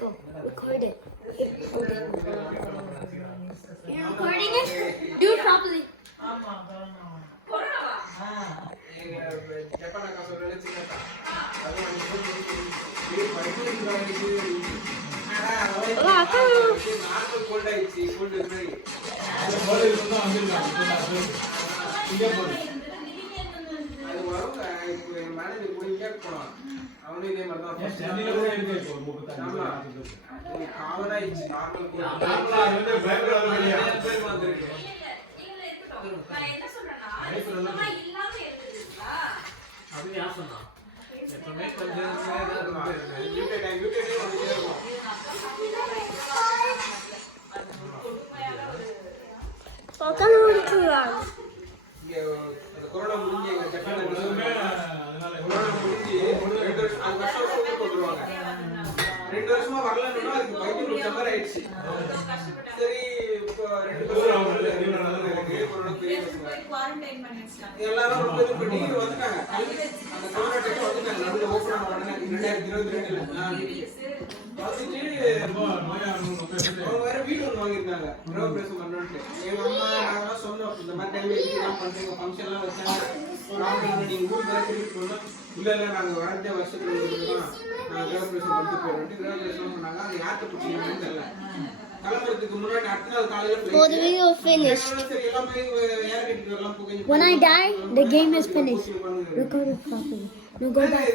Go. Record it. Hold it. You're recording it? Do it properly. Corona முடிஞ்சு கொண்டுருவாங்க 2 வருஷமா வரலன்னா அதுக்கு பைத்தியம் பிடிச்ச மாதிரி ஆயிடுச்சு. சரி இப்போ 2 வருஷம் எல்லாரும் ரொம்ப இது பண்ணி வந்துட்டாங்க. அந்த கொரோனா டைம் வந்துட்டாங்க. நடுவில் ஓப்பன் பண்ணாங்க 2022 அவங்க வேற வீடு ஒன்று வாங்கியிருந்தாங்க. கிரகப்பிரவேசம் பண்ணணும்ட்டு எங்க அம்மா நாங்களாம் சொன்னோம் இந்த மாதிரி டைம்ல எல்லாம் பண்றீங்க ஃபங்க்ஷன்லாம் வச்சாங்க. நீங்க ஊருக்கு வேற கூட்டிட்டு போனோம். இல்ல நாங்க வரதே வருஷத்துக்கு நாங்க கிரகப்பிரவேசம் பண்ணிட்டு போயிடும் கிரகப்பிரவேசம் பண்ணாங்க. அது யார்கிட்ட பிடிச்சிங்கன்னு தெரியல. கிளம்புறதுக்கு முன்னாடி அடுத்த நாள் காலையில the video finished. When I die, the game is finished. Record it properly. No, go back.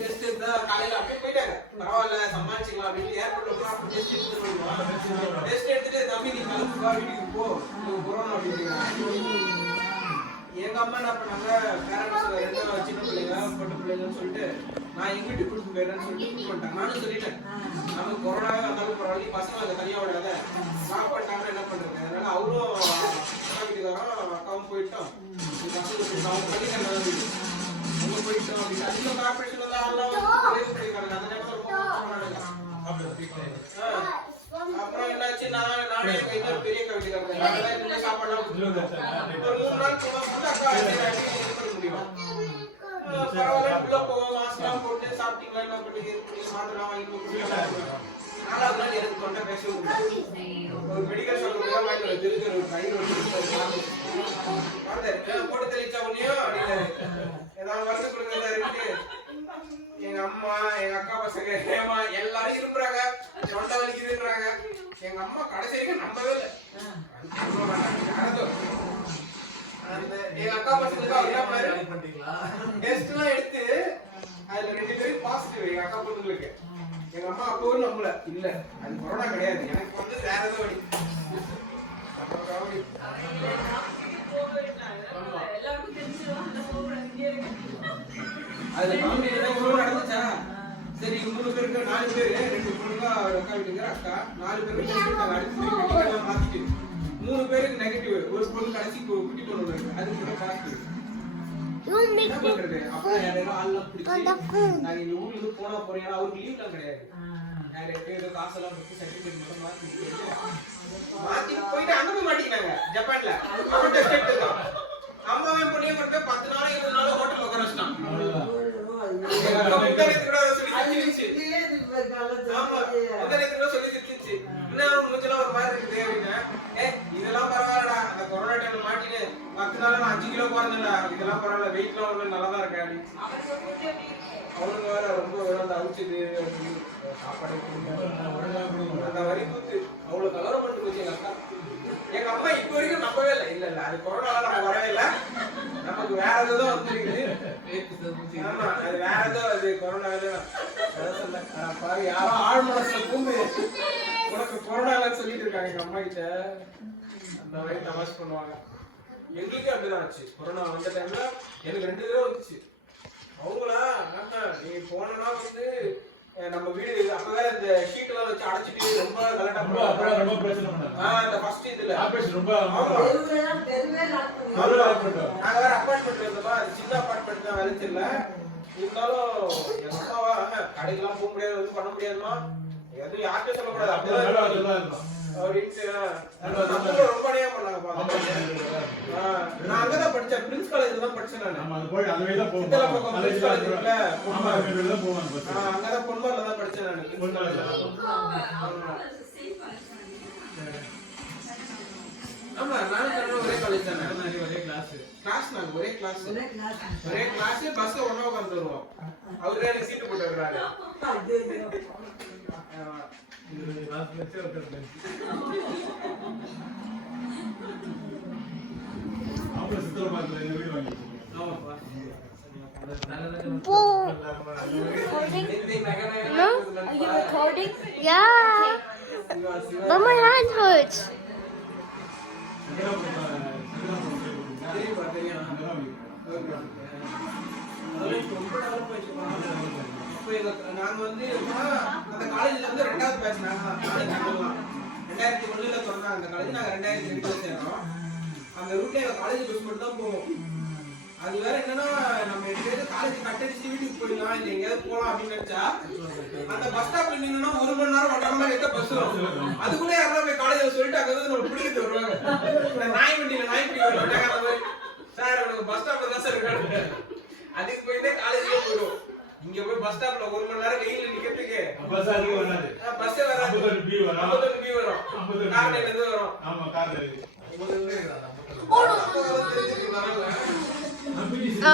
Test எடுத்தா காலையில அப்படியே போயிட்டாங்க. பரவாயில்ல சமாளிச்சுக்கலாம் அப்படின்னு ஏர்போர்ட்ல போய் டெஸ்ட் எடுத்துட்டு டெஸ்ட் எடுத்துட்டு தம்பி நீ கிளம்புவா வீட்டுக்கு போ கொரோனா அப்படிங்கிறாங்க. எங்க அம்மா என்ன பண்ணாங்க, பேரண்ட்ஸ் 2 சின்ன பிள்ளைங்க பொட்டு பிள்ளைங்கன்னு சொல்லிட்டு நான் எங்க வீட்டுக்கு கூட்டு போயிடுறேன்னு சொல்லிட்டு கூட்டு பண்ணிட்டாங்க. நானும் சொல்லிட்டேன் நமக்கு கொரோனாவே வந்தாலும் பரவாயில்ல பசங்க அதை தனியா விடாத லாக் பண்ணிட்டாங்கன்னா என்ன பண்றது. அதனால அவரும் அக்கா வீட்டுக்காரரும் அக்காவும் போயிட்டோம். அவங்க பண்ணிட்டாங்க அவங்க போயிட்டோம் அப்படின்னு அதிகம் கார்பரேஷன் வந்து ஆள்லாம் போயிருக்காங்க. அந்த நேரத்தில் அப்புறம் என்னாச்சு நானே இன்னொரு பெரிய கவிதை சாப்பாடுலாம் ஒரு 3 நாள் போனா அக்கா பண்ண முடியும். பரவாயில்ல உள்ள போவோம் மாஸ்க்லாம் போட்டு சாப்பிட்டீங்களா என்ன பண்ணி மாத்திரம் வாங்கி 4வது நாள் எனக்கு கொண்ட பேச ஒரு மெடிக்கல் ஷாப் வாங்கிட்டு திருச்சூர் ஒரு ட்ரைன் போட்டு தெளிச்சா உடனே ஏதாவது வந்து கொடுங்க. எங்க அம்மா எங்க அக்கா பசங்க ஏமா எல்லாரும் இருப்புறாங்க தொண்டை வலிக்குதுன்றாங்க. எங்க அம்மா கடைசி வரைக்கும் நம்பவே இல்லை. எங்க அக்கா பசங்களுக்கு டெஸ்ட் எல்லாம் எடுத்து அதுல 2 பேரும் பாசிட்டிவ் எங்க அக்கா பொண்ணுங்களுக்கு. எங்க அம்மா அப்பவும் நம்பல இல்ல அது கொரோனா கிடையாது எனக்கு வந்து வேற ஏதோ வழி. அதுல நடந்துச்சா சரி 3 பேருக்கு 4 பேரு 2 பொண்ணுங்க அக்கா வீட்டுக்கு அக்கா 4 பேருக்கு அடுத்து மாத்திட்டு 3 பேருக்கு நெகட்டிவ். ஒரு பொண்ணு கடைசி குட்டி பொண்ணு இருக்கு அது கூட பாசிட்டிவ். என்ன பண்றது அப்பா யாரையும் ஆள்லாம் பிடிச்சி நாங்க இந்த ஊர்ல இருந்து போனா போறோம். ஏன்னா அவருக்கு லீவ்லாம் கிடையாது. நிறைய ஏதோ காசெல்லாம் கொடுத்து சர்டிபிகேட் மட்டும் மாத்தி போயிட்டு அங்க போய் மாட்டிக்கினாங்க ஜப்பான்ல. அவன் டெஸ்ட் எடுத்துட்டான். அம்மாவையும் பொண்ணையும் கொண்டு போய் 10 நாள் 20 நாள் ஹோட்டல்ல உட்கார வச்சிட்டான். இதெல்லாம் பரவாயில்லடா அந்த கொரோனா டைம்ல மாட்டிட்டு 10 நாள் 5 கிலோ குறைஞ்சா இதெல்லாம் பரவாயில்ல வெயிட்லாம் ஒண்ணு நல்லாதான் இருக்காடி. அவனுங்க வேற ரொம்ப அந்த அவுச்சுது சாப்பாடு அந்த வரி கூத்து அவ்வளவு கலவரம் பண்ணிட்டு போச்சு எங்க அக்கா. எங்க அம்மா இப்ப வரைக்கும் நம்பவே இல்லை. இல்ல இல்ல அது கொரோனால நம்ம வரவே இல்லை நமக்கு வேற ஏதோ வந்துருக்குது. ஆமா அது வேற ஏதோ அது கொரோனாவே சொல்ல யாரோ ஆழ் மனசுல பூந்து உனக்கு கொரோனாலன்னு சொல்லிட்டு இருக்காங்க எங்க அம்மா கிட்ட. அந்த மாதிரி தமாஷ் பண்ணுவாங்க. எங்களுக்கே அப்படிதான் ஆச்சு. கொரோனா வந்த டைம்ல எனக்கு 2 தடவை வந்துச்சு. அவங்களா நீ போனா வந்து நம்ம வீடு அப்பவே இந்த ஷீட் எல்லாம் வச்சு அடைச்சிட்டு ரொம்ப கலட்டா ரொம்ப பிரச்சனை பண்ணாங்க. அந்த ஃபர்ஸ்ட் இதுல ஆபரேஷன் ரொம்ப நாங்க வேற அபார்ட்மெண்ட்ல இருந்தோமா சின்ன அபார்ட்மெண்ட் தான் வேலை தெரியல. இருந்தாலும் எங்க அம்மாவா கடைக்கெல்லாம் போக முடியாது எதுவும் பண்ண முடியாதுமா எதுவும் யார்கிட்ட சொல்லக்கூடாது அப்படிதான் அப்படின்ட்டு ரொம்ப அடையா பண்ணாங்க. நான் அங்கதான் படிச்சேன் பிரின்ஸ் காலேஜ்ல தான் படிச்சேன். நான் அங்கதான் பொன்மர் காலேஜ் தானே? ஒரே கிளாஸ். கிளாஸ் நாங்க ஒரே கிளாஸ் பஸ்ல ஒண்ணா உட்கார்ந்து வருவோம். அவரு எனக்கு சீட்டு போட்டு வைக்கிறாரு. இது கிளாஸ் லெக்சர் உட்கார்ந்து. அவங்க சுத்தமா பார்த்து இந்த வீடியோ வாங்கி. ஆமாப்பா. No? Are you recording? Yeah. But my hand hurts. நாங்க வந்து அந்த காலேஜ்ல வந்து 2வது பேட்ச் நாங்க 2001ல திறந்தாங்க அந்த காலேஜ். நாங்க 2002ல சேர்ந்தோம். அந்த ரூட்ல எங்க காலேஜ் பஸ் மட்டும் தான் போவோம். அது வேற என்னன்னா நம்ம எங்கேயாவது காலேஜ் கட்டடிச்சு வீட்டுக்கு போயிடலாம் இல்லை எங்கேயாவது போகலாம் அப்படின்னு நினைச்சா அந்த பஸ் ஸ்டாப்ல நின்னா 1 மணி நேரம் 1.5 மணி நேரம் பஸ் வரும். அதுக்குள்ளே யாராவது போய் காலேஜ்ல சொல்லிட்டு அங்க வந்து நம்ம பிடிக்கிட்டு வருவாங்க. நாய் வண்டியில நாய் பிடி வருவாங்க. சார் உனக்கு பஸ் ஸ்டாப்ல தான் சார் இருக்காங்க. அதுக்கு போயிட்டே காலேஜ்ல போயிடும். இங்க போய் பஸ் ஸ்டாப்ல 1 மணி நேரம் வெயில்ல நிக்கிறதுக்கு பஸ் அதிகம் வராது. பஸ் வராது. 51 பி வரும். 51 பி வரும். கார்ல இருந்து வரும். ஆமா கார்ல. ஓ